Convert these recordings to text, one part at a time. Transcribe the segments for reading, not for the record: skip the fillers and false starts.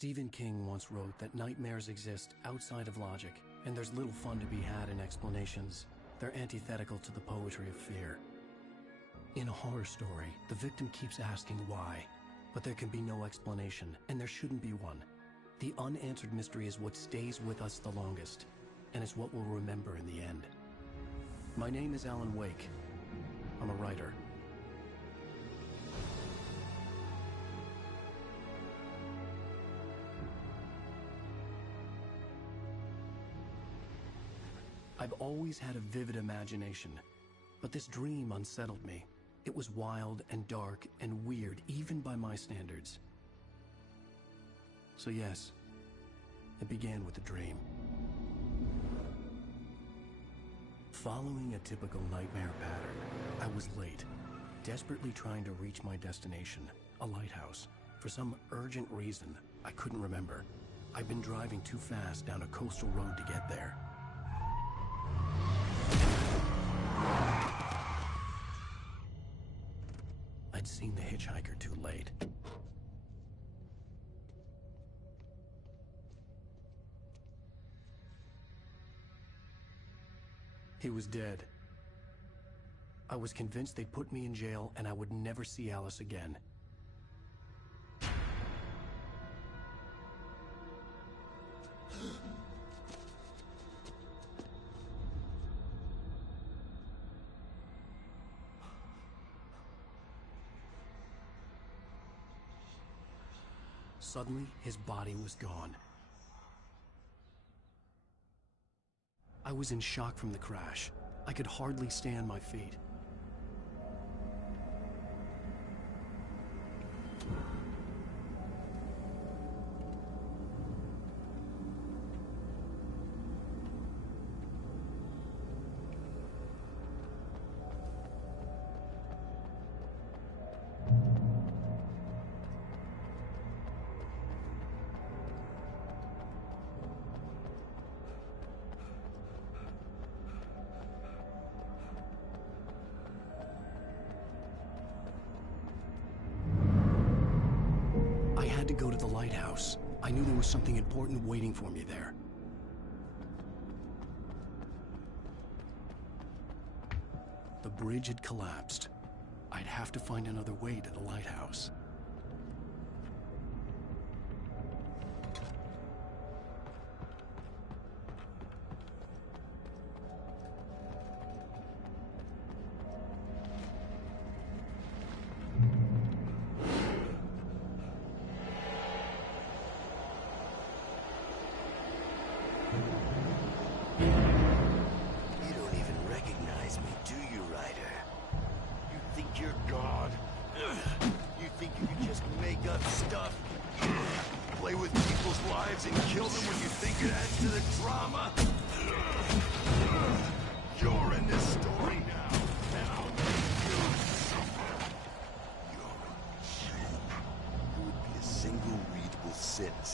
Stephen King once wrote that nightmares exist outside of logic, and there's little fun to be had in explanations. They're antithetical to the poetry of fear. In a horror story, the victim keeps asking why, but there can be no explanation, and there shouldn't be one. The unanswered mystery is what stays with us the longest, and it's what we'll remember in the end. My name is Alan Wake. I'm a writer. I've always had a vivid imagination, but this dream unsettled me. It was wild and dark and weird, even by my standards. So yes, it began with a dream. Following a typical nightmare pattern, I was late, desperately trying to reach my destination, a lighthouse. For some urgent reason, I couldn't remember. I'd been driving too fast down a coastal road to get there. I'd seen the hitchhiker too late. He was dead. I was convinced they'd put me in jail and I would never see Alice again. Suddenly, his body was gone. I was in shock from the crash. I could hardly stay on my feet. To go to the lighthouse. I knew there was something important waiting for me there. The bridge had collapsed. I'd have to find another way to the lighthouse.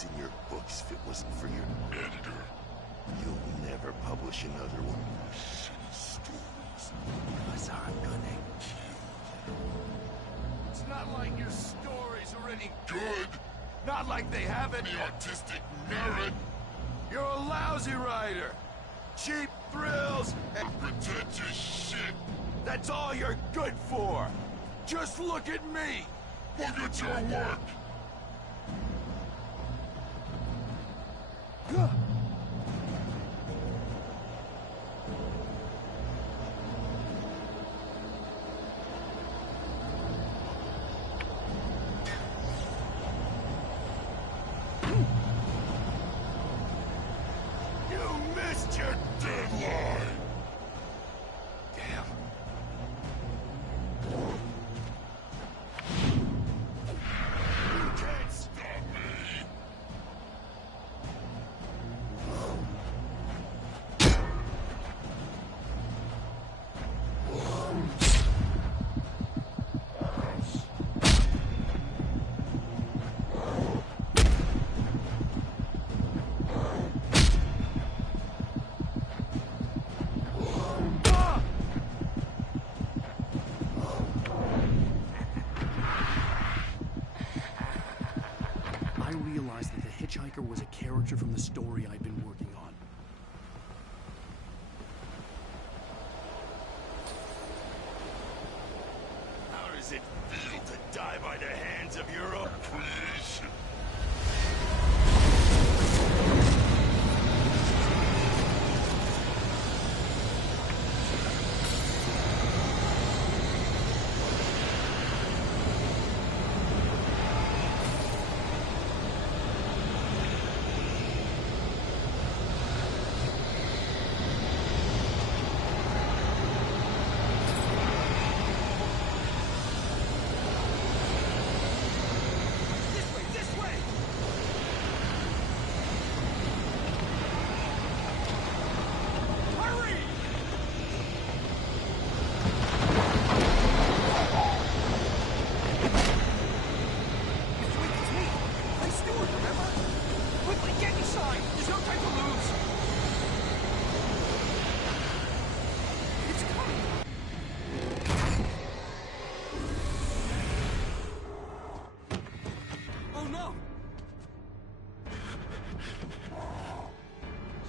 In your books if it wasn't for your editor. You'll never publish another one of your shitty stories. Because I'm gonna kill you. It's not like your stories are any good. Not like they have any artistic merit. You're a lousy writer. Cheap thrills and pretentious shit. That's all you're good for. Just look at me. Look at your work. character from the story I'd been working on. How does it feel to die by the hands of your own creation?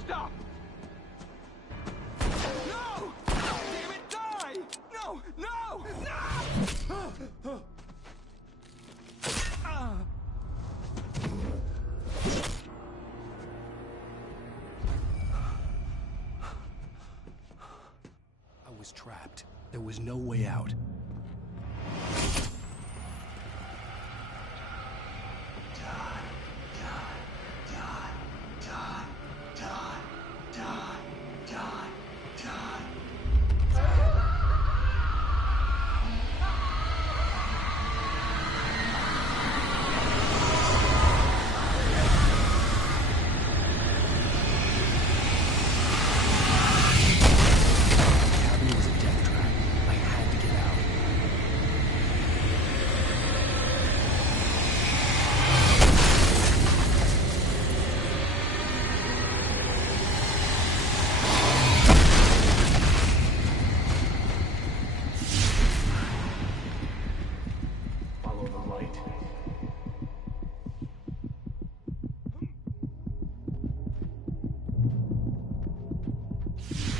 Stop! No! Damn it, die! No! No! No! I was trapped. There was no way out.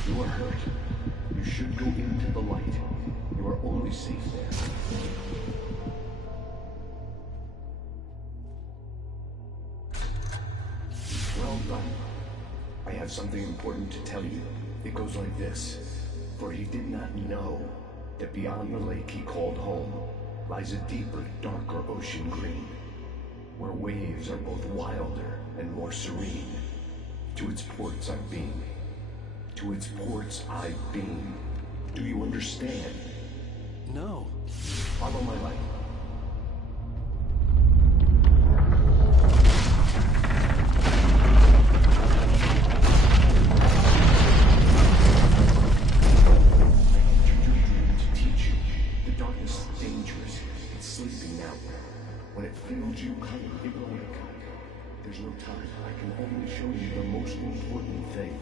You are hurt. You should go into the light. You are only safe there. Well done. I have something important to tell you. It goes like this. For he did not know that beyond the lake he called home lies a deeper, darker ocean green, where waves are both wilder and more serene. To its ports I've been. To its ports I've been. Do you understand? No. Follow my light. When it feels you coming, it will wake up. There's no time. I can only show you the most important thing.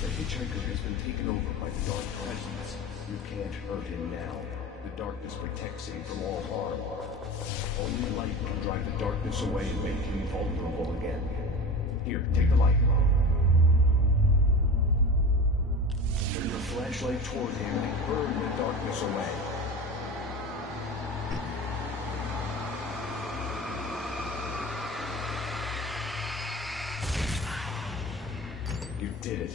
The hitchhiker has been taken over by the dark presence. You can't hurt him now. The darkness protects him from all harm. Only light can drive the darkness away and make him vulnerable again. Here, take the light. Turn your flashlight toward him and burn the darkness away. You did it.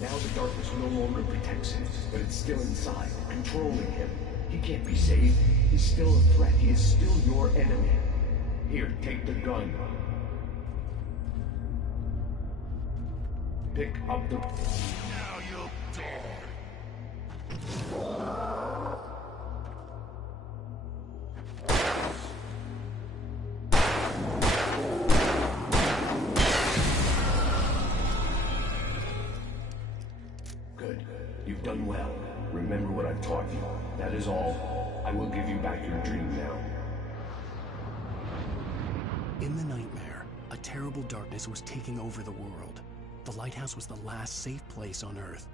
Now the darkness no longer protects him, but it's still inside, controlling him. He can't be saved. He's still a threat. He is still your enemy. Here, take the gun. Pick up the... Now you'll die. Good. You've done well. Remember what I've taught you. That is all. I will give you back your dream now. In the nightmare, a terrible darkness was taking over the world. The lighthouse was the last safe place on Earth.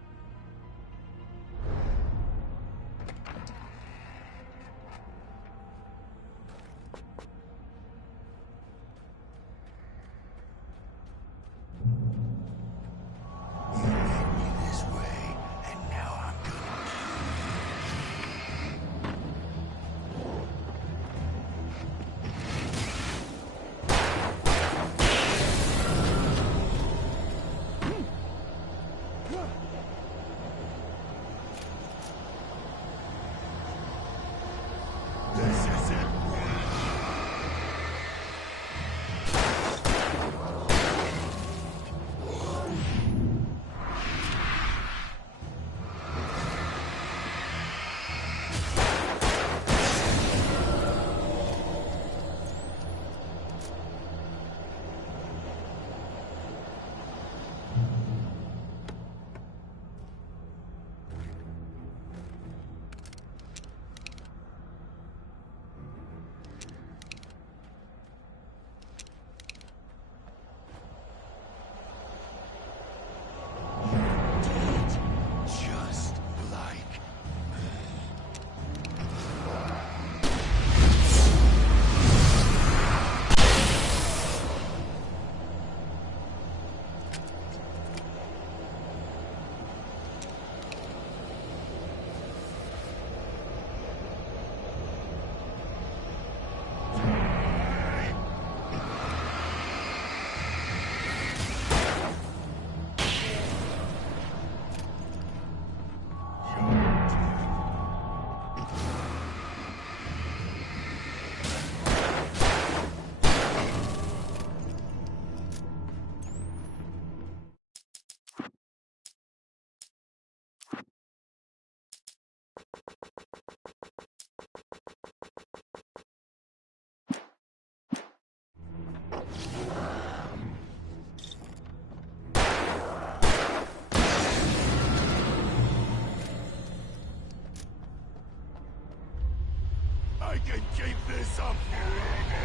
this up forever!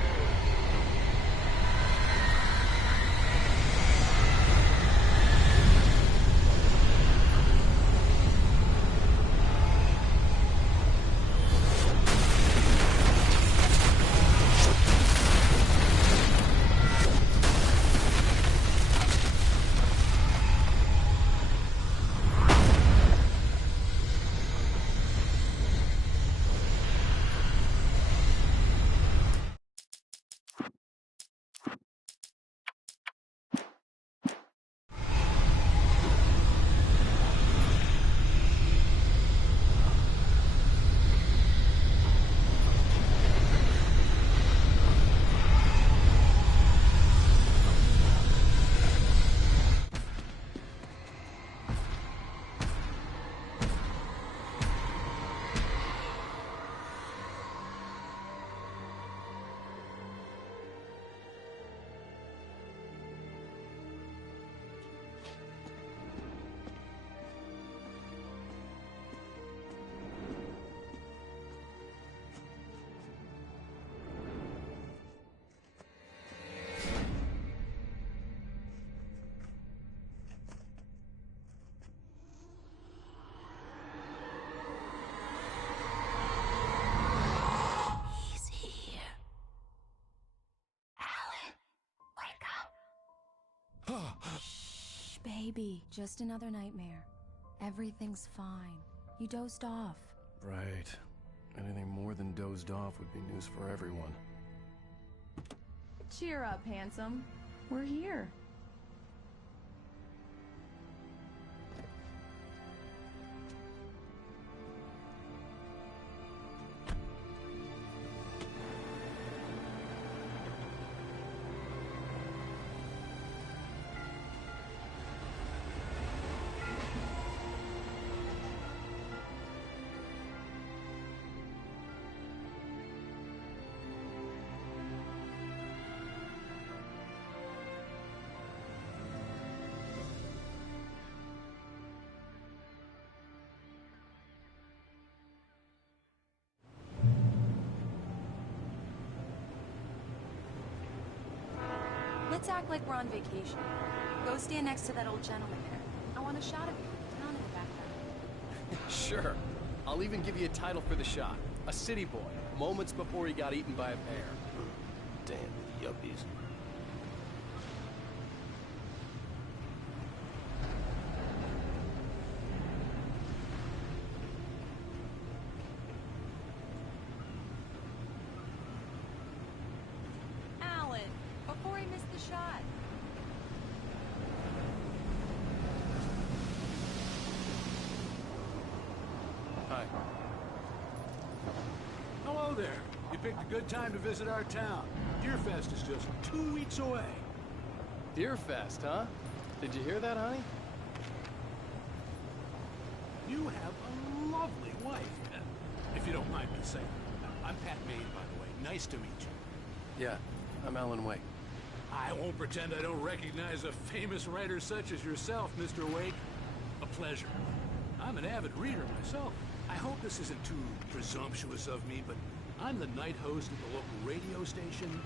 Shh, baby. Just another nightmare. Everything's fine. You dozed off. Right. Anything more than dozed off would be news for everyone. Cheer up, handsome. We're here. Let's act like we're on vacation. Go stand next to that old gentleman there. I want a shot of you with the town in the background. Sure. I'll even give you a title for the shot. A city boy, moments before he got eaten by a bear. Damn yuppies. Alan, before he missed the shot. Hi. Hello there. You picked a good time to visit our town. Deerfest is just 2 weeks away. Deerfest, huh? Did you hear that, honey? You have a lovely wife, if you don't mind me saying. I'm Pat Maine, by the way. Nice to meet you. Yeah, I'm Alan Wake. I won't pretend I don't recognize a famous writer such as yourself, Mr. Wake. A pleasure. I'm an avid reader myself. I hope this isn't too presumptuous of me, but I'm the night host at the local radio station.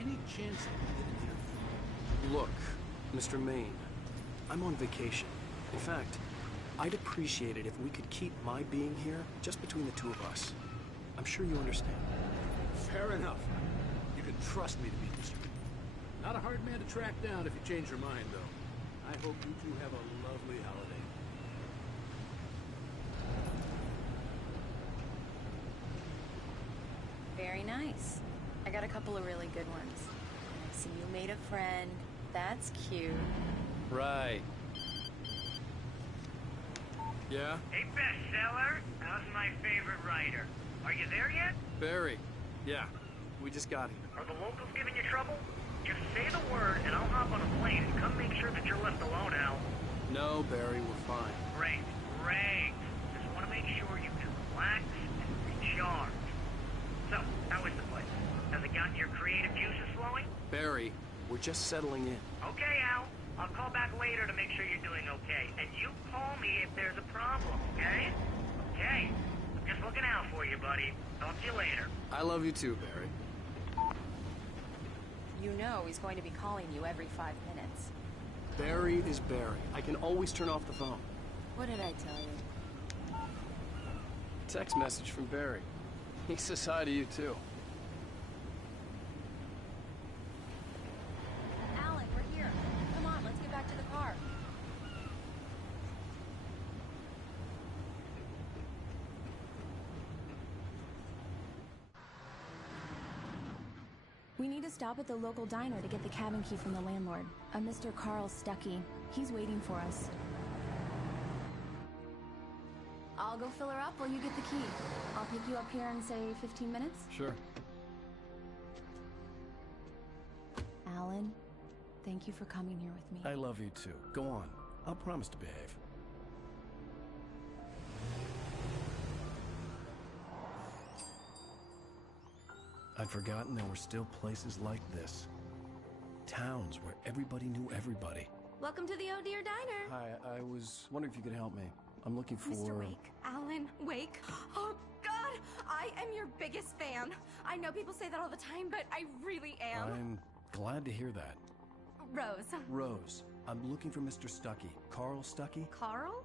Any chance I can get an interview? Look, Mr. Maine, I'm on vacation. In fact, I'd appreciate it if we could keep my being here just between the two of us. I'm sure you understand. Fair enough. You can trust me to be discreet. Not a hard man to track down if you change your mind, though. I hope you two have a lovely holiday. Very nice. I got a couple of really good ones. I see you made a friend. That's cute. Right. Yeah? Hey, bestseller, how's my favorite writer? Are you there yet? Barry. Yeah. We just got here. Are the locals giving you trouble? Just say the word and I'll hop on a plane and come make sure that you're left alone, Al. No, Barry, we're fine. Great, great. Just want to make sure you can relax and recharge. So, how is the place? Has it gotten your creative juices flowing? Barry, we're just settling in. Okay, Al. I'll call back later to make sure you're doing okay. And you call me if there's a problem, okay? Okay. Just looking out for you, buddy. Talk to you later. I love you too, Barry. You know he's going to be calling you every 5 minutes. Barry is Barry. I can always turn off the phone. What did I tell you? Text message from Barry. He says hi to you too. Alan, we're here. Come on, let's get back to the car. We need to stop at the local diner to get the cabin key from the landlord, a Mr. Carl Stuckey. He's waiting for us. I'll go fill her up while you get the key. I'll pick you up here in, say, 15 minutes? Sure. Alan, thank you for coming here with me. I love you too. Go on. I'll promise to behave. I'd forgotten there were still places like this. Towns where everybody knew everybody. Welcome to the Oh Dear Diner. Hi, I was wondering if you could help me. I'm looking for... Mr. Wake. Alan Wake. Oh, God! I am your biggest fan. I know people say that all the time, but I really am. I'm glad to hear that. Rose. Rose, I'm looking for Mr. Stuckey. Carl Stuckey? Carl?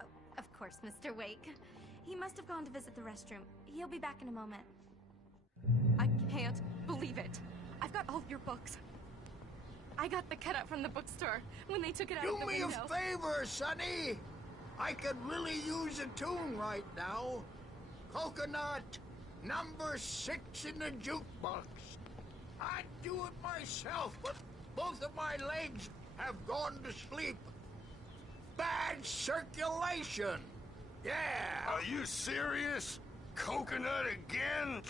Oh, of course, Mr. Wake. He must have gone to visit the restroom. He'll be back in a moment. I can't believe it. I've got all of your books. I got the cutout from the bookstore when they took it out of the window. Do me a favor, Sonny. I could really use a tune right now. Coconut, number 6 in the jukebox. I'd do it myself, but both of my legs have gone to sleep. Bad circulation. Yeah. Are you serious? Coconut again?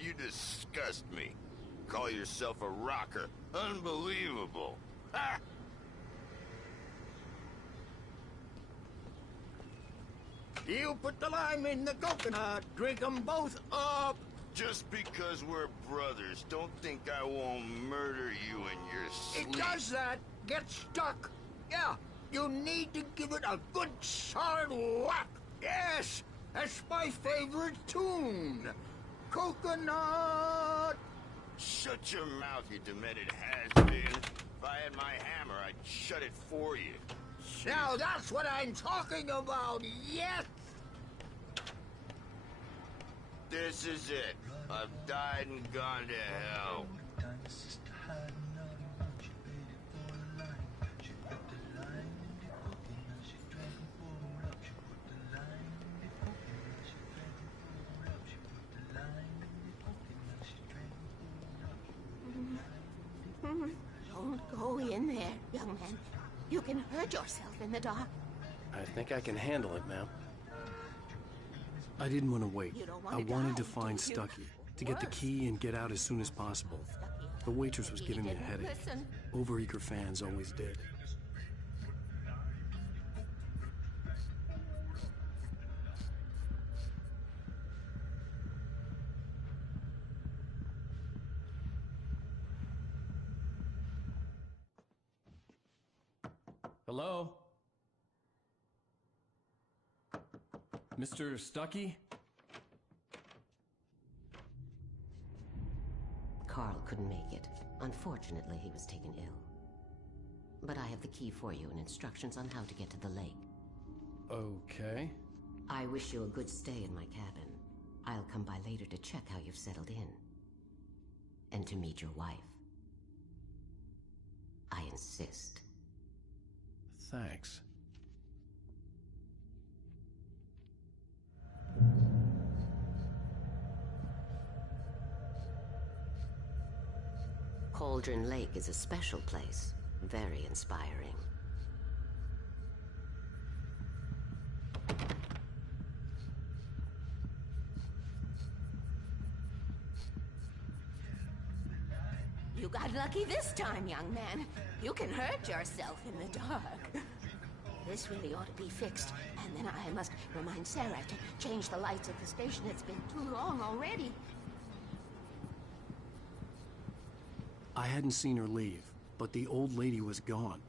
You disgust me. Call yourself a rocker. Unbelievable. Ha! You put the lime in the coconut. Drink them both up. Just because we're brothers, don't think I won't murder you in your sleep. It does that. Get stuck. Yeah, you need to give it a good solid whack. Yes, that's my favorite tune. Coconut. Shut your mouth, you demented has-been. If I had my hammer, I'd shut it for you. Now that's what I'm talking about, yes! This is it. I've died and gone to hell. Don't go in there, young man. You can hurt yourself in the dark. I think I can handle it, ma'am. I didn't want to wait. I wanted to find Stuckey, to get the key and get out as soon as possible. The waitress was giving me a headache. Overeager fans always did. Hello? Mr. Stuckey? Carl couldn't make it. Unfortunately, he was taken ill. But I have the key for you and instructions on how to get to the lake. Okay. I wish you a good stay in my cabin. I'll come by later to check how you've settled in. And to meet your wife. I insist. Thanks. Cauldron Lake is a special place. Very inspiring. You got lucky this time, young man. You can hurt yourself in the dark. This really ought to be fixed. And then I must remind Sarah to change the lights at the station. It's been too long already. I hadn't seen her leave, but the old lady was gone.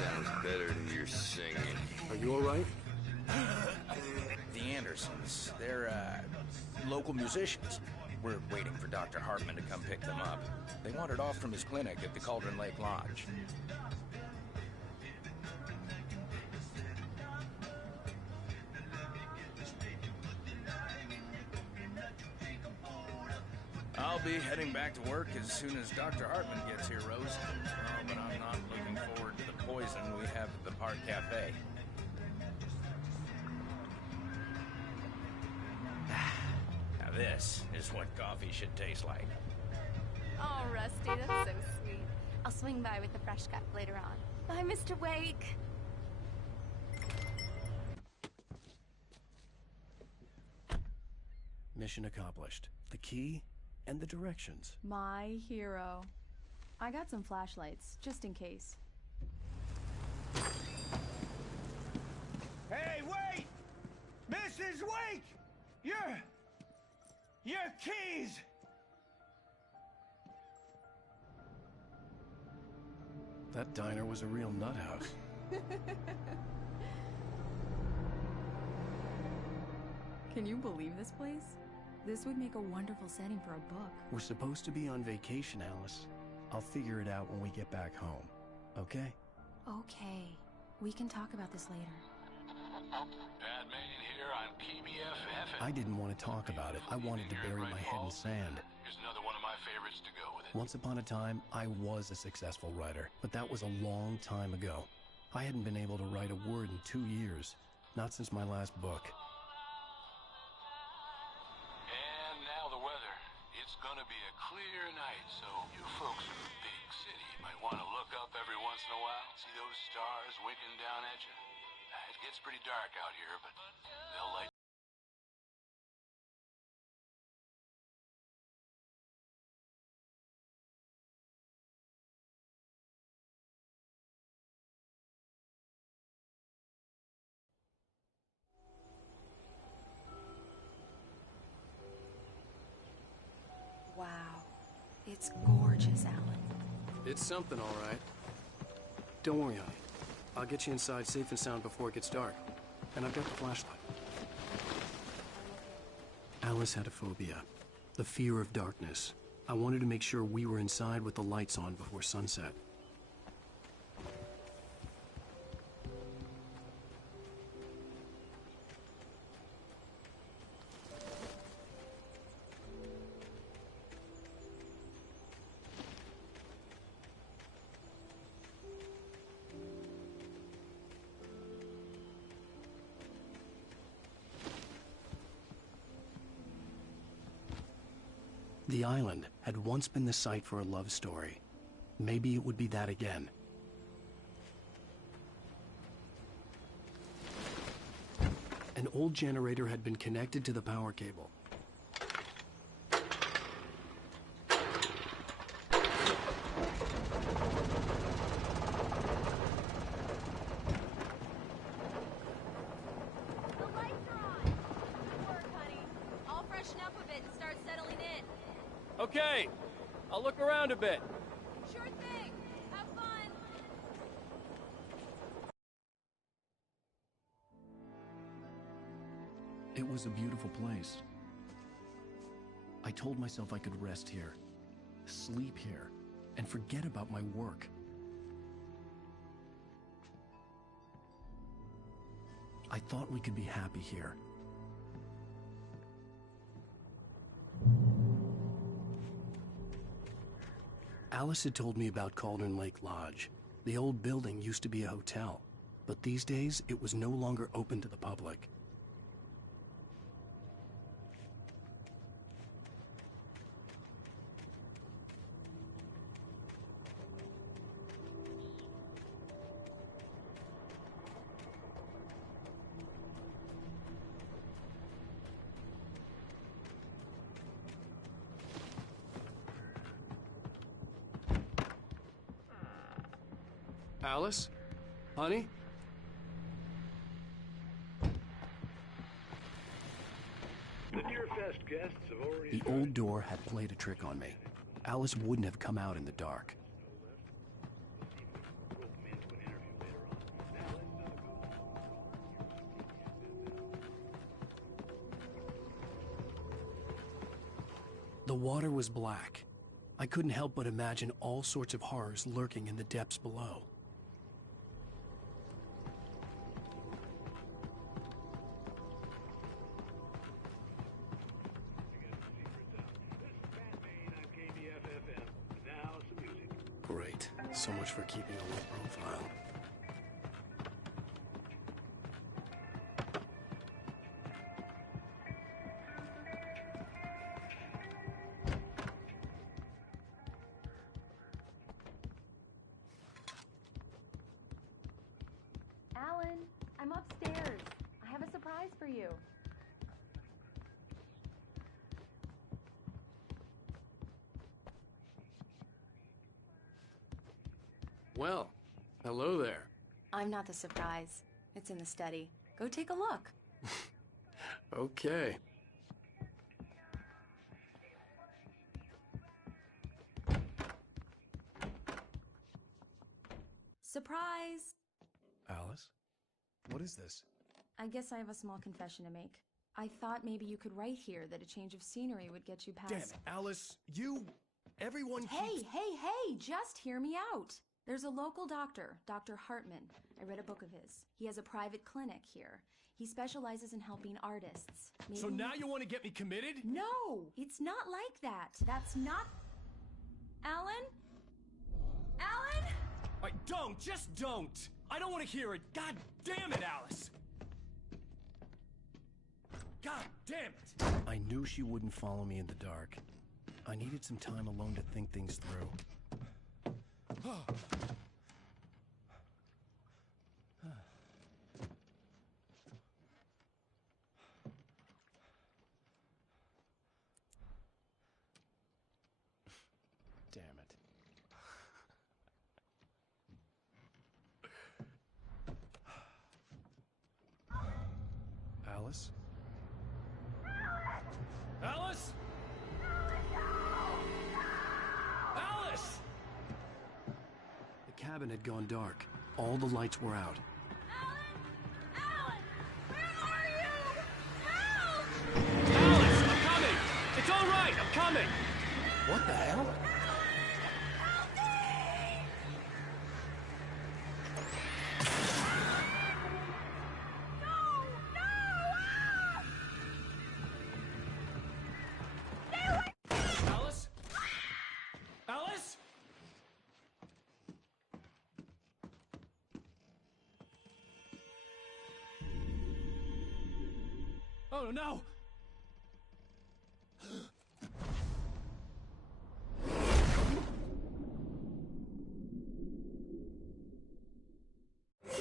sounds better than your singing. Are you all right? The Andersons. They're, local musicians. We're waiting for Dr. Hartman to come pick them up. They wandered off from his clinic at the Cauldron Lake Lodge. I'll be heading back to work as soon as Dr. Hartman gets here, Rose. Oh, but I'm not looking forward to the poison we have at the Park Cafe. Now this is what coffee should taste like. Oh, Rusty, that's so sweet. I'll swing by with the fresh cup later on. Bye, Mr. Wake. Mission accomplished. The key and the directions. My hero. I got some flashlights, just in case. Hey, wait! Mrs. Wake! Your keys! That diner was a real nut house. Can you believe this place? This would make a wonderful setting for a book. We're supposed to be on vacation, Alice. I'll figure it out when we get back home. Okay? Okay. We can talk about this later. Bad man here on PBFF. I didn't want to talk about it. I wanted to bury my head in sand. Here's another one of my favorites to go with it. Once upon a time, I was a successful writer, but that was a long time ago. I hadn't been able to write a word in 2 years. Not since my last book. And now the weather. It's gonna be a clear night, so you folks in the big city might want to look up every once in a while. See those stars winking down at you? It gets pretty dark out here, but they'll light. Wow. It's gorgeous, Alan. It's something, all right. Don't worry, honey. I'll get you inside safe and sound before it gets dark. And I've got the flashlight. Alice had a phobia. The fear of darkness. I wanted to make sure we were inside with the lights on before sunset. The island had once been the site for a love story. Maybe it would be that again. An old generator had been connected to the power cable. The lights are on. Good work, honey. I'll freshen up a bit and start settling in. Okay, I'll look around a bit. Sure thing. Have fun. It was a beautiful place. I told myself I could rest here, sleep here, and forget about my work. I thought we could be happy here. Alice had told me about Cauldron Lake Lodge. The old building used to be a hotel, but these days it was no longer open to the public. Alice? Honey? The Deerfest guests have already... The old door had played a trick on me. Alice wouldn't have come out in the dark. The water was black. I couldn't help but imagine all sorts of horrors lurking in the depths below. Great. So much for keeping a low profile. Alan, I'm upstairs. I have a surprise for you. Well, hello there. I'm not the surprise. It's in the study. Go take a look. Okay. Surprise! Alice? What is this? I guess I have a small confession to make. I thought maybe you could write here that a change of scenery would get you past... Damn it, Alice. Everyone keeps... Hey, just hear me out. There's a local doctor, Dr. Hartman. I read a book of his. He has a private clinic here. He specializes in helping artists. So now you want to get me committed? No, it's not like that. That's not... Alan? Alan? Just don't! I don't want to hear it. God damn it, Alice! God damn it! I knew she wouldn't follow me in the dark. I needed some time alone to think things through. Damn it. Alice? Alice? Alice! The cabin had gone dark. All the lights were out. Alan! Where are you? Help! Alice, I'm coming! It's all right, I'm coming! What the hell? Alice? Alice? Oh no!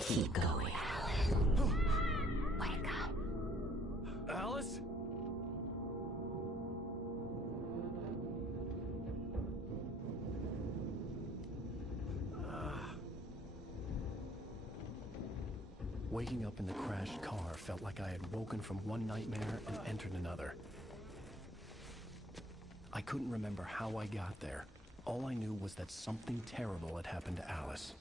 Keep going, Alan. Wake up. Alice? Waking up in the crashed car felt like I had woken from one nightmare and entered another. I couldn't remember how I got there. All I knew was that something terrible had happened to Alice.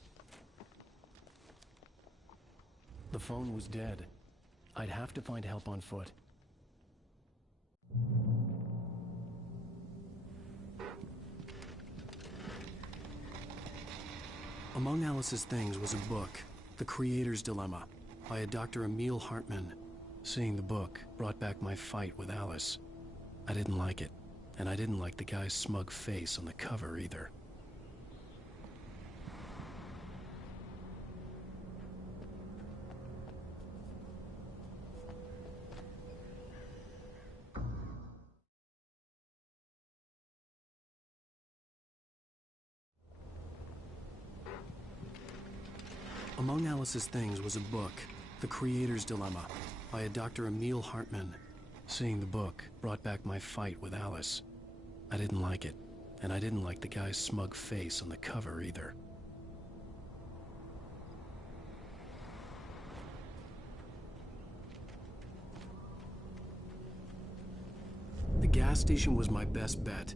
The phone was dead. I'd have to find help on foot. Among Alice's things was a book, The Creator's Dilemma, by a Dr. Emil Hartman. Seeing the book brought back my fight with Alice. I didn't like it, and I didn't like the guy's smug face on the cover either. Among Alice's things was a book, The Creator's Dilemma, by a Dr. Emil Hartman. Seeing the book brought back my fight with Alice. I didn't like it, and I didn't like the guy's smug face on the cover either. The gas station was my best bet.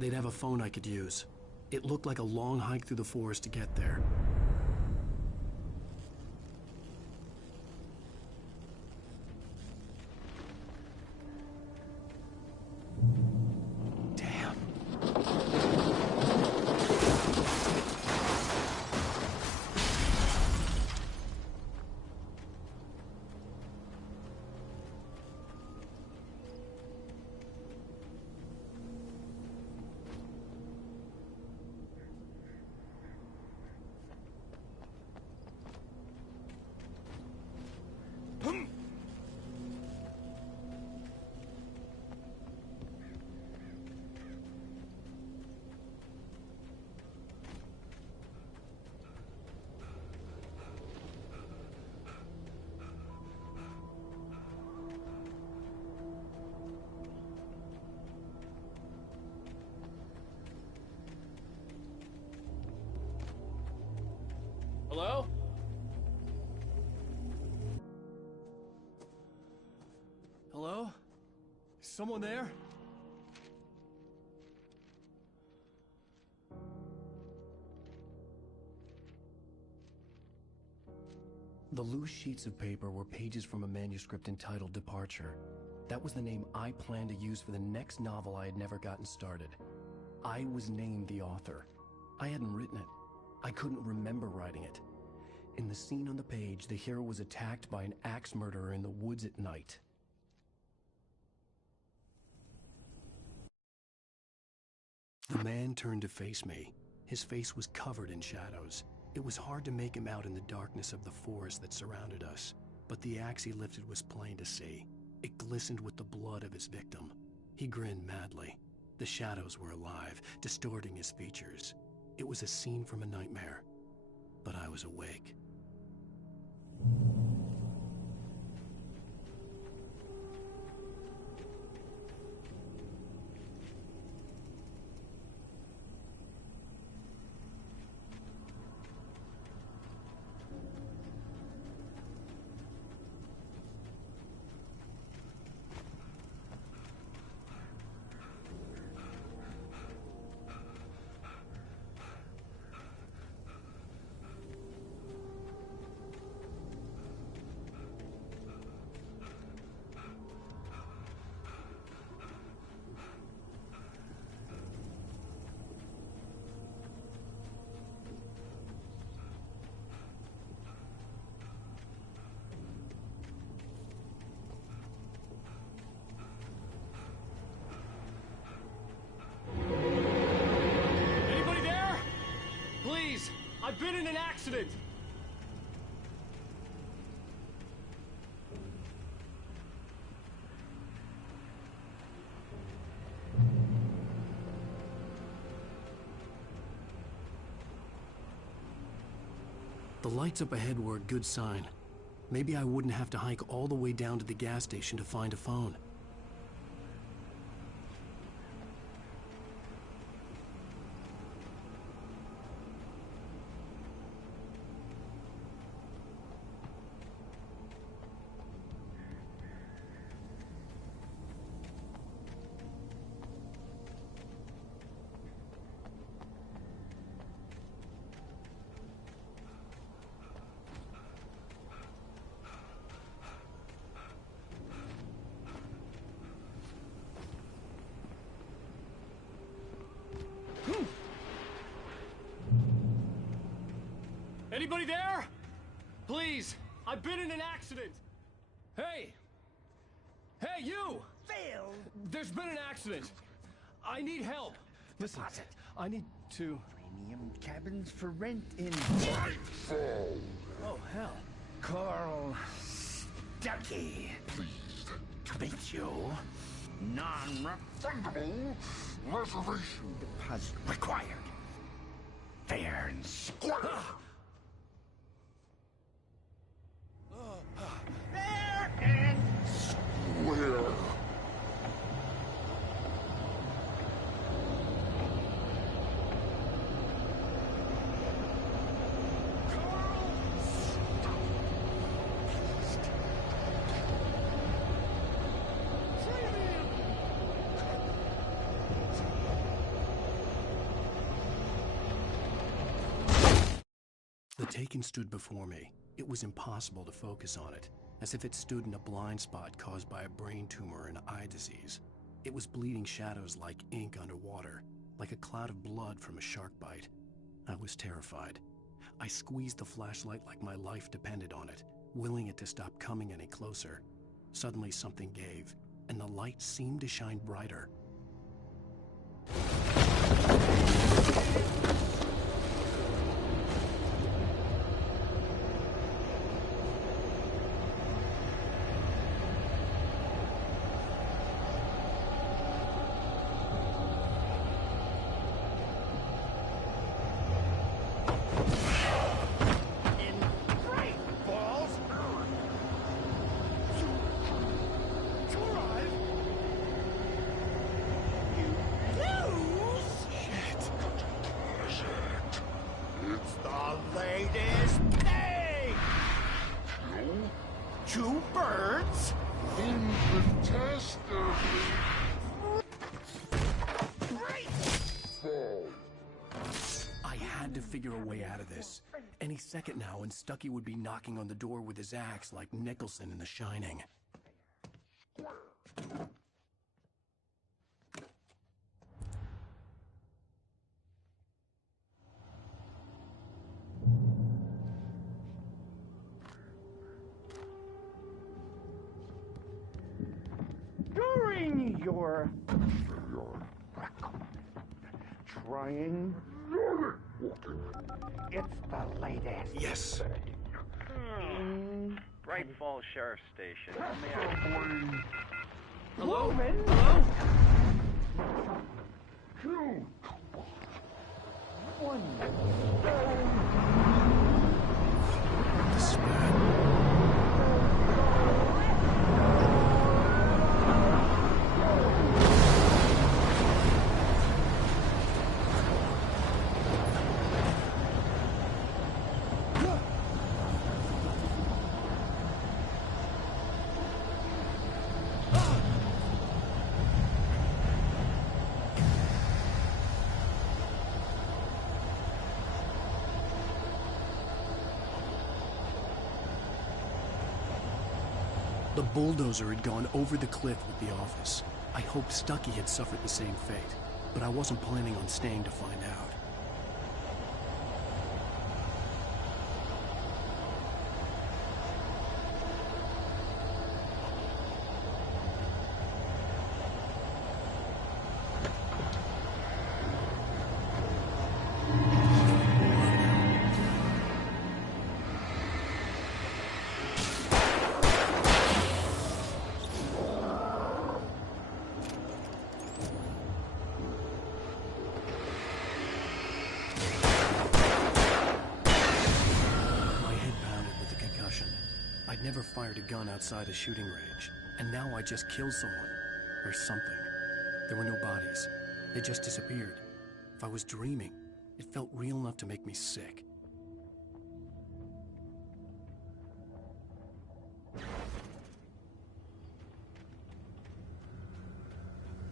They'd have a phone I could use. It looked like a long hike through the forest to get there. Damn. someone there? The loose sheets of paper were pages from a manuscript entitled Departure. That was the name I planned to use for the next novel I had never gotten started. I was named the author. I hadn't written it. I couldn't remember writing it. In the scene on the page, the hero was attacked by an axe murderer in the woods at night. The man turned to face me. His face was covered in shadows. It was hard to make him out in the darkness of the forest that surrounded us, but the axe he lifted was plain to see. It glistened with the blood of his victim. He grinned madly. The shadows were alive, distorting his features. It was a scene from a nightmare, but I was awake. I've been in an accident! The lights up ahead were a good sign. Maybe I wouldn't have to hike all the way down to the gas station to find a phone. Anybody there? Please, I've been in an accident. Hey! Hey, you! Phil! There's been an accident. I need help. Listen, I need to... Premium cabins for rent in... Oh, hell. Carl Stuckey. Pleased to meet you. Non-refundable reservation deposit required. Fair and square. Fair and square. The Taken stood before me. It was impossible to focus on it, as if it stood in a blind spot caused by a brain tumor and eye disease. It was bleeding shadows like ink underwater, like a cloud of blood from a shark bite. I was terrified. I squeezed the flashlight like my life depended on it, willing it to stop coming any closer. Suddenly something gave, and the light seemed to shine brighter. Two birds I had to figure a way out of this. Any second now, and Stucky would be knocking on the door with his axe like Nicholson in The Shining. During your trying, it's the latest. Yes. Bright Falls Sheriff Station. How may I... Hello? Hello? 2, 1. The bulldozer had gone over the cliff with the office. I hoped Stucky had suffered the same fate, but I wasn't planning on staying to find out. I'd never fired a gun outside a shooting range, and now I just killed someone. Or something. There were no bodies. They just disappeared. If I was dreaming, it felt real enough to make me sick.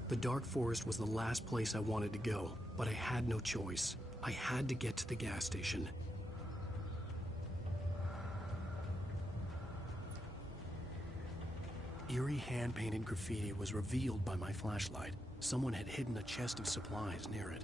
The dark forest was the last place I wanted to go, but I had no choice. I had to get to the gas station. Eerie hand-painted graffiti was revealed by my flashlight. Someone had hidden a chest of supplies near it.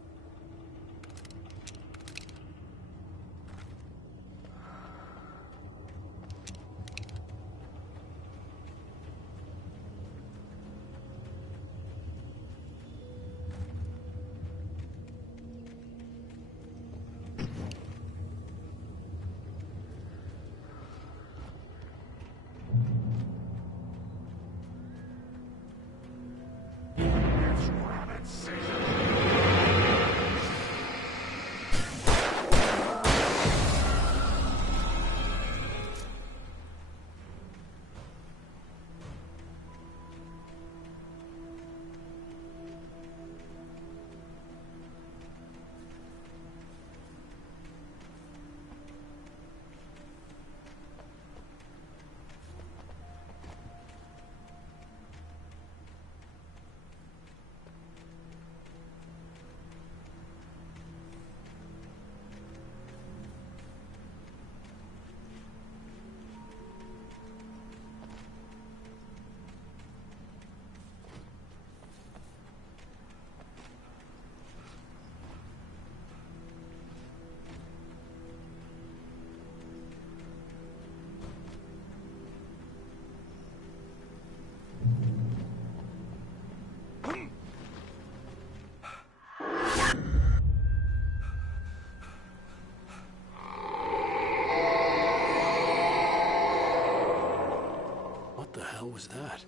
What was that?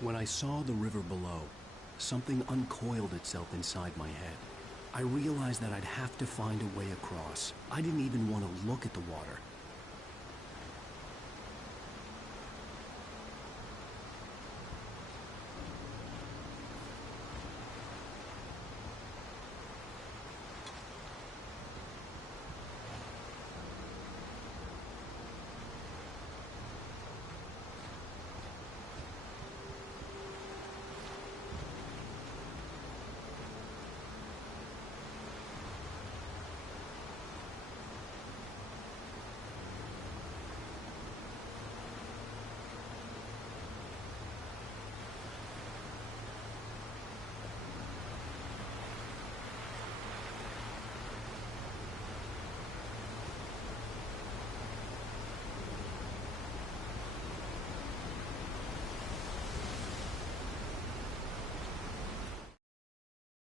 When I saw the river below, something uncoiled itself inside my head. I realized that I'd have to find a way across. I didn't even want to look at the water.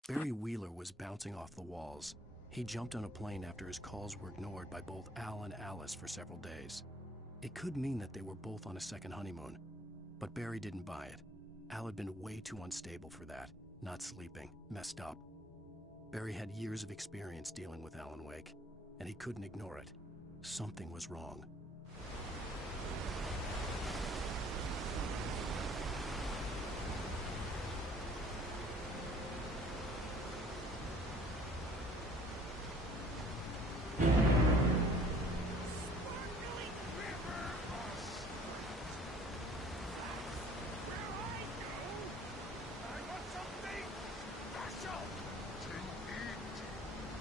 Barry Wheeler was bouncing off the walls. He jumped on a plane after his calls were ignored by both Al and Alice for several days. It could mean that they were both on a second honeymoon, but Barry didn't buy it. Al had been way too unstable for that, not sleeping, messed up. Barry had years of experience dealing with Alan Wake, and he couldn't ignore it. Something was wrong.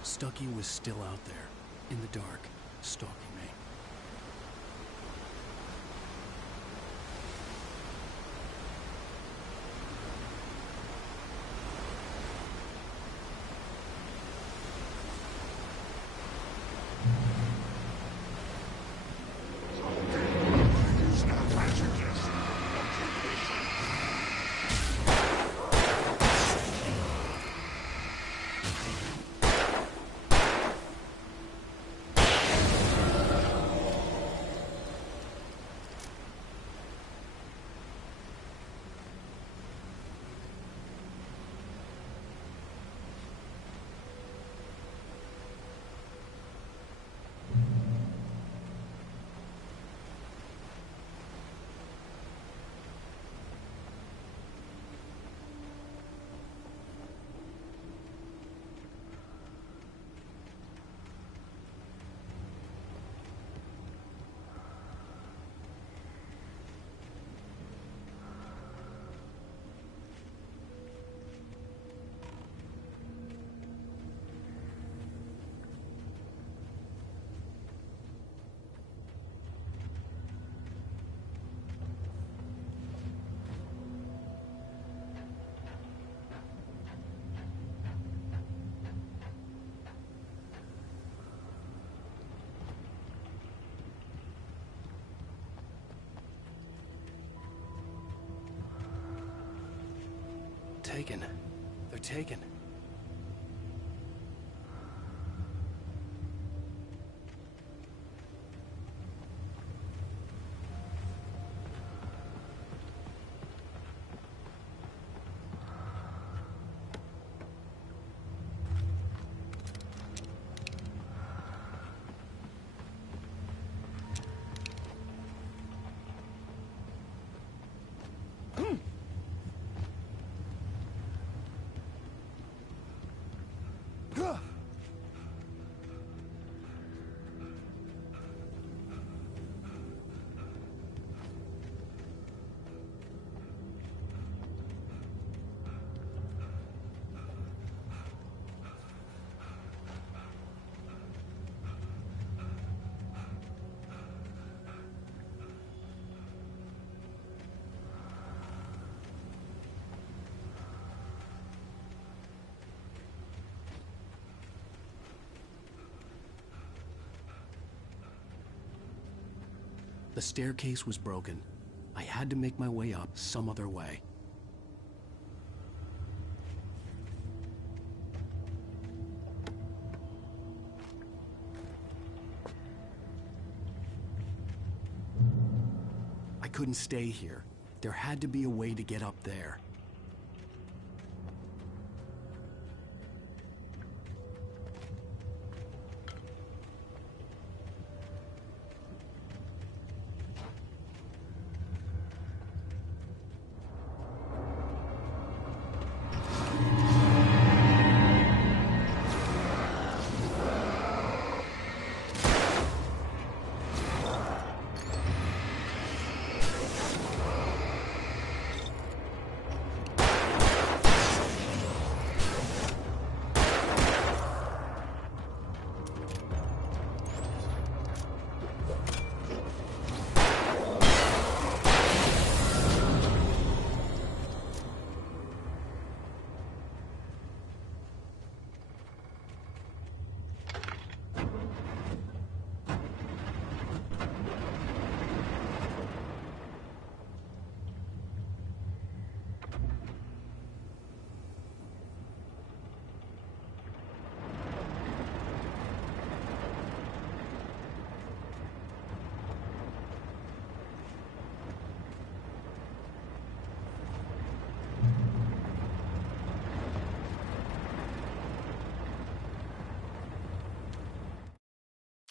Stucky was still out there, in the dark, stalking me. Taken. They're taken. The staircase was broken. I had to make my way up some other way. I couldn't stay here. There had to be a way to get up there.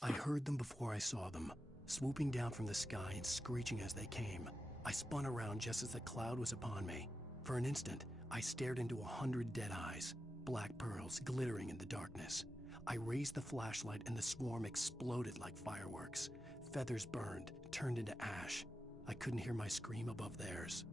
I heard them before I saw them, swooping down from the sky and screeching as they came. I spun around just as the cloud was upon me. For an instant, I stared into 100 dead eyes, black pearls glittering in the darkness. I raised the flashlight and the swarm exploded like fireworks. Feathers burned, turned into ash. I couldn't hear my scream above theirs.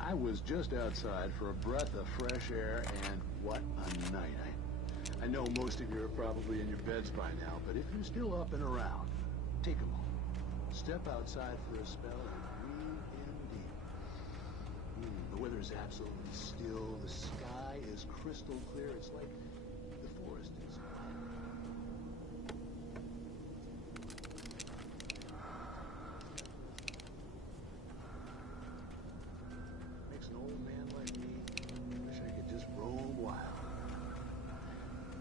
I was just outside for a breath of fresh air, and what a night. I know most of you are probably in your beds by now, but if you're still up and around, take a moment. Step outside for a spell and breathe in deep. The weather is absolutely still. The sky is crystal clear. It's like the forest is quiet. Makes an old man like me wish I could just roam wild.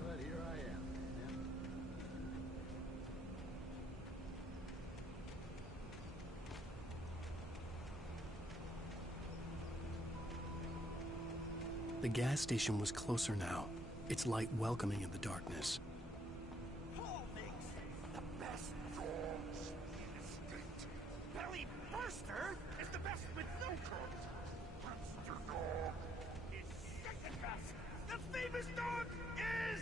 But here I am. The gas station was closer now, its light welcoming in the darkness. Paul makes the best dogs in the state. Belly Burster is the best with no crumbs. Monster Dog is second best. The famous dog is...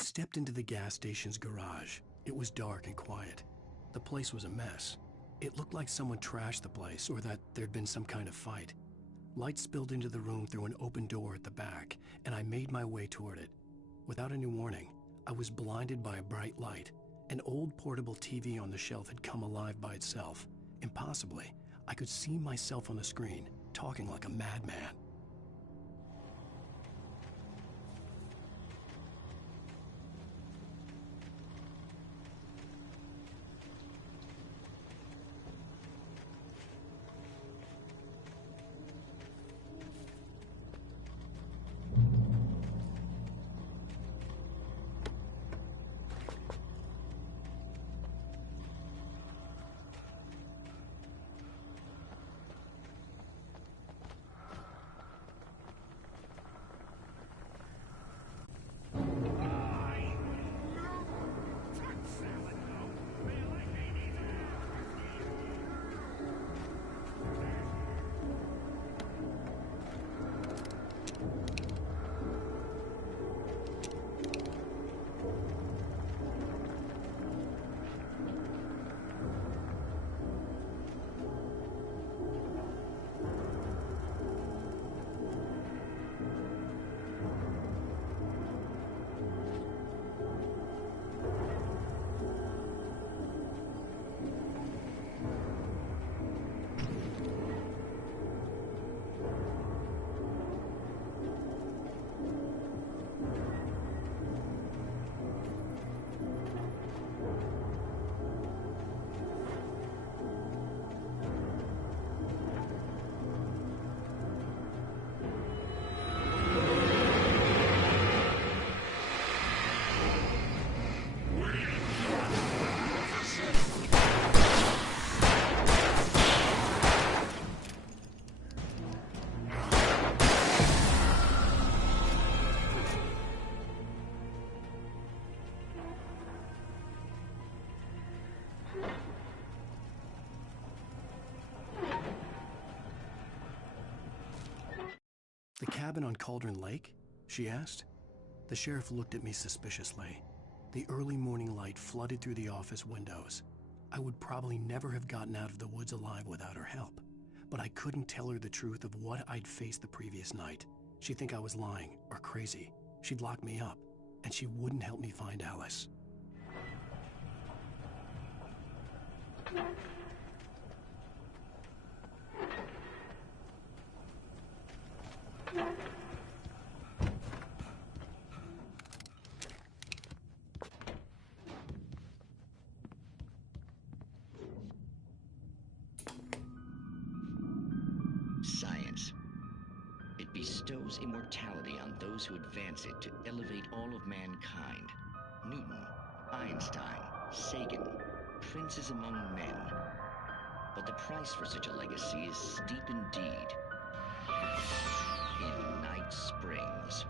stepped into the gas station's garage. It was dark and quiet. The place was a mess. It looked like someone trashed the place or that there'd been some kind of fight. Light spilled into the room through an open door at the back, and I made my way toward it. Without any warning, I was blinded by a bright light. An old portable TV on the shelf had come alive by itself. Impossibly, I could see myself on the screen, talking like a madman. The cabin on Cauldron Lake? She asked. The sheriff looked at me suspiciously. The early morning light flooded through the office windows. I would probably never have gotten out of the woods alive without her help, but I couldn't tell her the truth of what I'd faced the previous night. She'd think I was lying or crazy. She'd lock me up, and she wouldn't help me find Alice. Science. It bestows immortality on those who advance it to elevate all of mankind. Newton, Einstein, Sagan, princes among men. But the price for such a legacy is steep indeed. In Night Springs.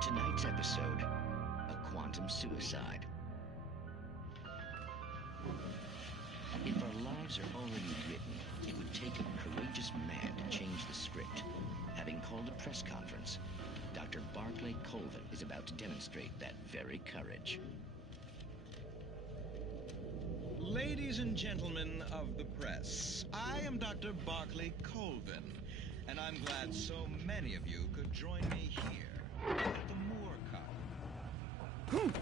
Tonight's episode, a quantum suicide. If our lives are already written, it would take a courageous man to change the script. Having called a press conference, Dr. Barclay Colvin is about to demonstrate that very courage. Ladies and gentlemen of the press, I am Dr. Barclay Colvin, and I'm glad so many of you could join me here at the Moore Column.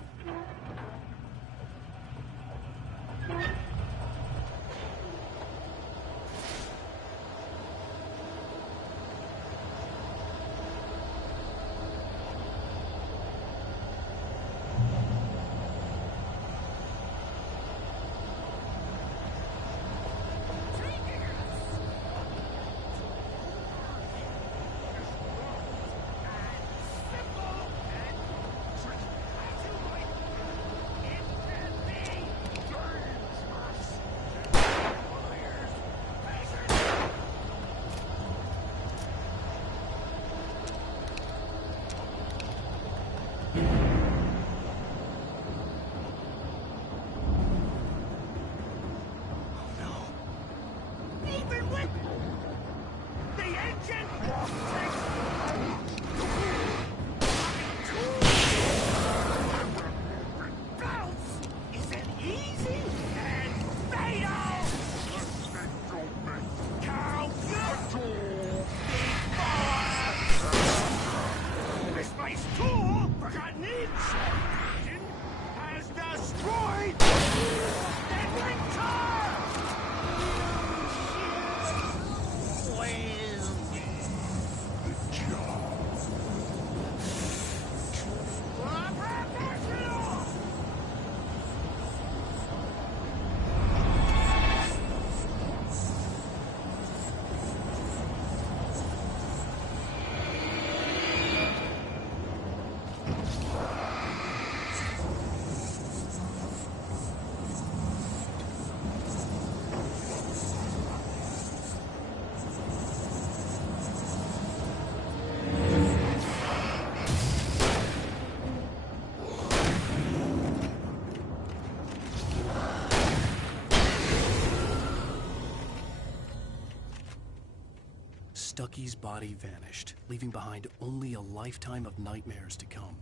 Stucky's body vanished, leaving behind only a lifetime of nightmares to come,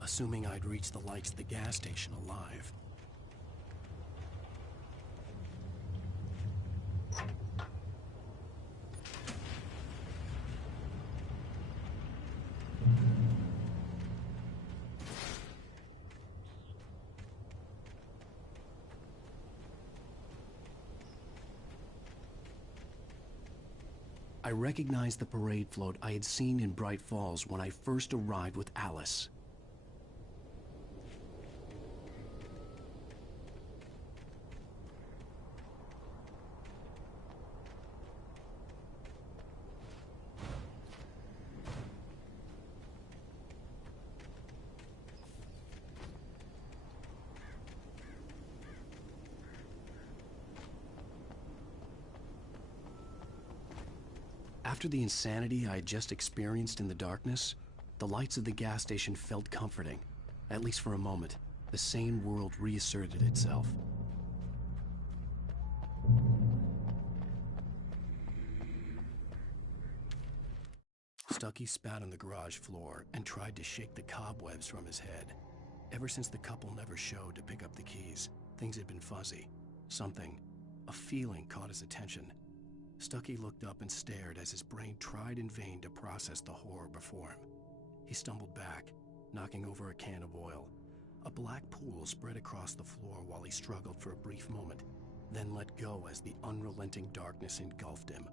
assuming I'd reached the lights of the gas station alive. I recognized the parade float I had seen in Bright Falls when I first arrived with Alice. After the insanity I had just experienced in the darkness, the lights of the gas station felt comforting. At least for a moment, the sane world reasserted itself. Stucky spat on the garage floor and tried to shake the cobwebs from his head. Ever since the couple never showed to pick up the keys, things had been fuzzy. Something, a feeling, caught his attention. Stucky looked up and stared as his brain tried in vain to process the horror before him. He stumbled back, knocking over a can of oil. A black pool spread across the floor while he struggled for a brief moment, then let go as the unrelenting darkness engulfed him.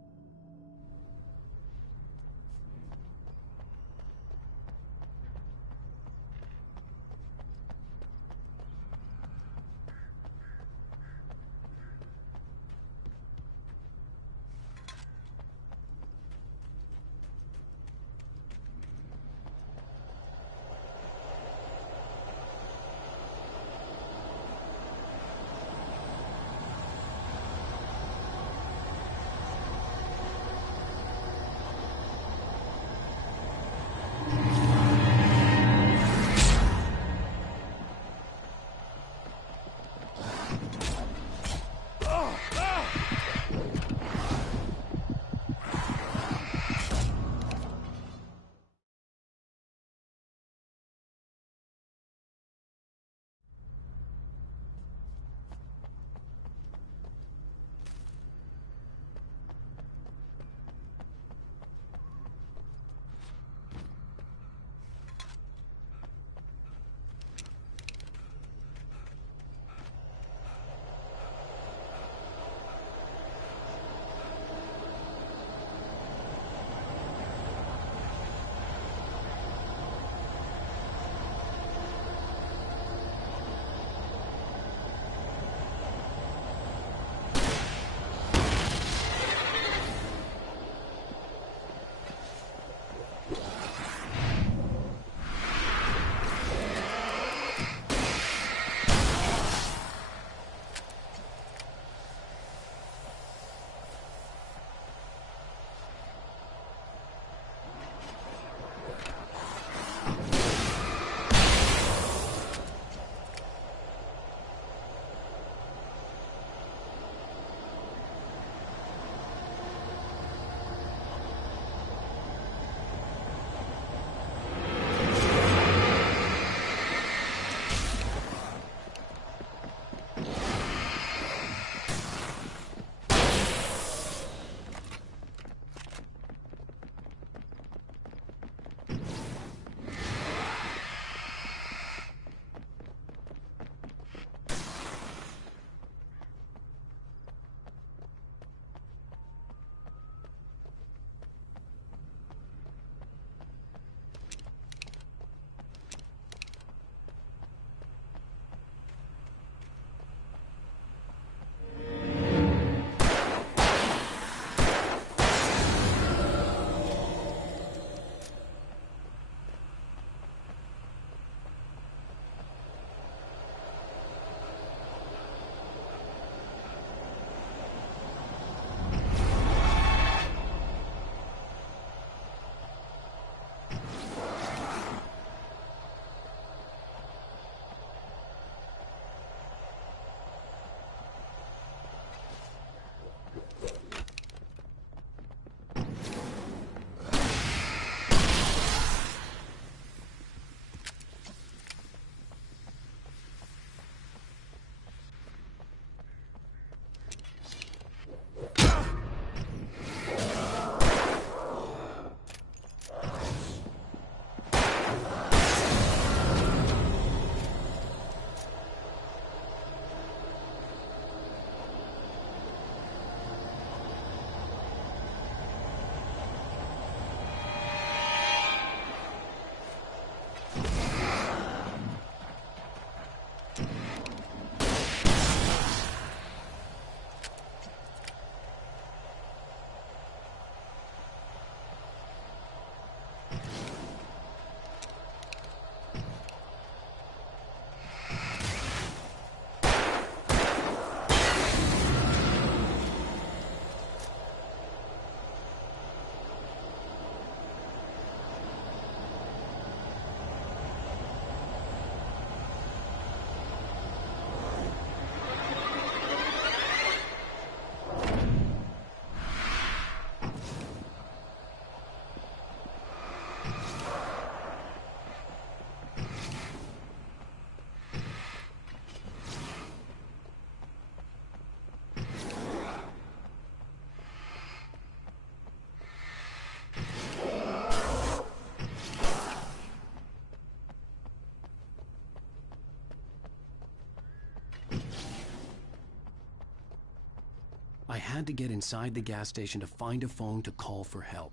had to get inside the gas station to find a phone to call for help.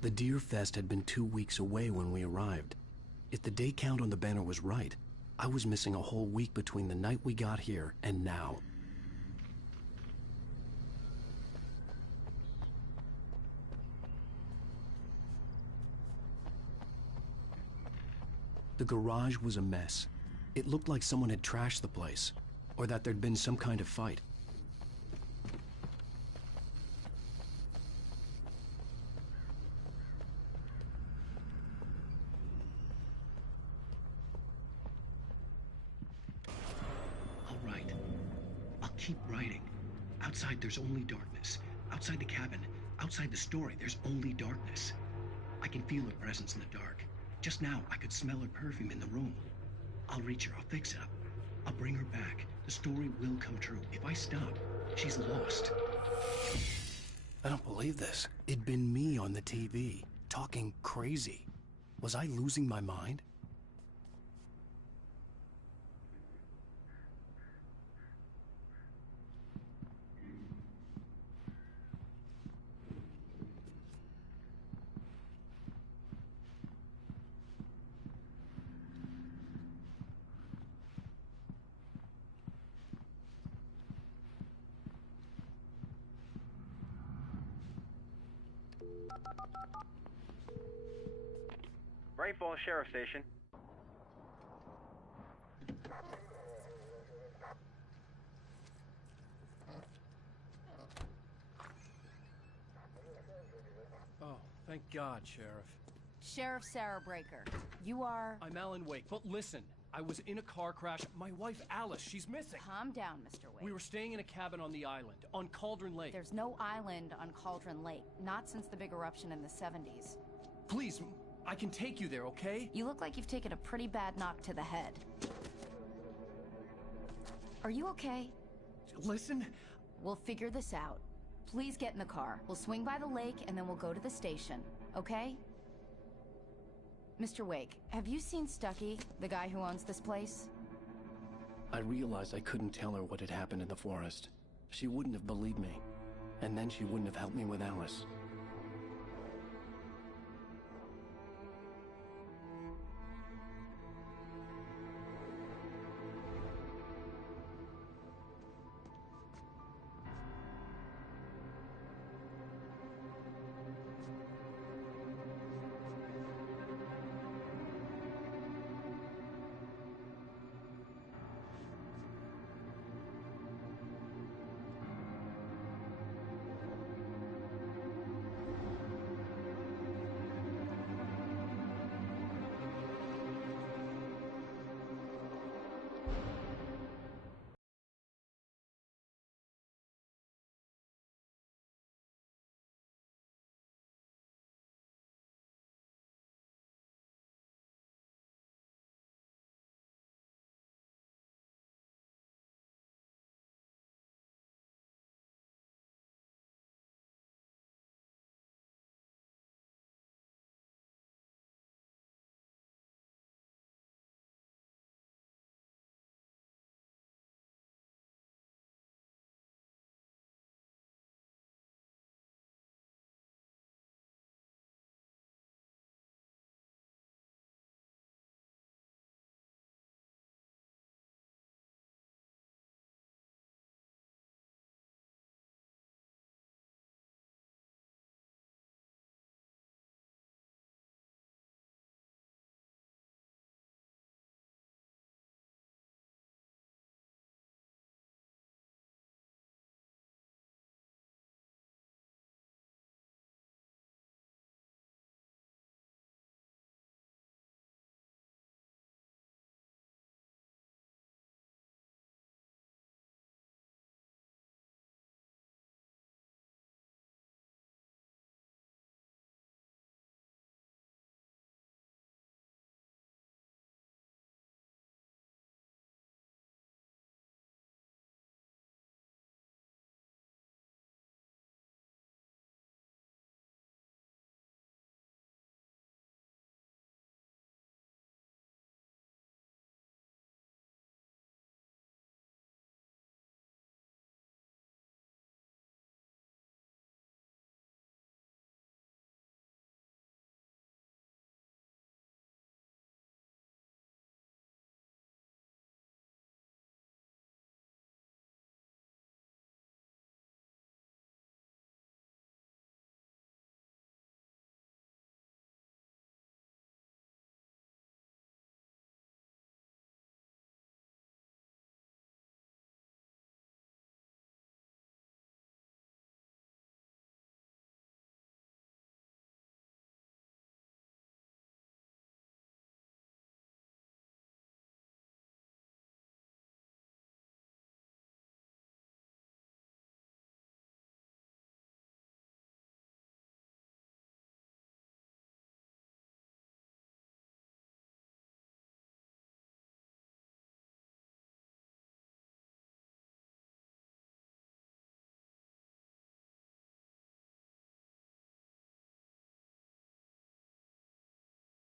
The Deer Fest had been 2 weeks away when we arrived. If the day count on the banner was right, I was missing a whole week between the night we got here and now. The garage was a mess. It looked like someone had trashed the place, or that there'd been some kind of fight. All right. I'll keep writing. Outside, there's only darkness. Outside the cabin, outside the story, there's only darkness. I can feel her presence in the dark. Just now, I could smell her perfume in the room. I'll reach her. I'll fix it up. I'll bring her back. The story will come true. If I stop, she's lost. I don't believe this. It'd been me on the TV, talking crazy. Was I losing my mind? Bright Falls Sheriff Station. Oh, thank God, Sheriff. Sheriff Sarah Breaker. You are... I'm Alan Wake, but listen. I was in a car crash. My wife, Alice, she's missing. Calm down, Mr. Wake. We were staying in a cabin on the island, on Cauldron Lake. There's no island on Cauldron Lake. Not since the big eruption in the 70s. Please, I can take you there, okay? You look like you've taken a pretty bad knock to the head. Are you okay? Listen. We'll figure this out. Please get in the car. We'll swing by the lake and then we'll go to the station, okay? Mr. Wake, have you seen Stucky, the guy who owns this place? I realized I couldn't tell her what had happened in the forest. She wouldn't have believed me. And then she wouldn't have helped me with Alice.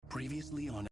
Previously on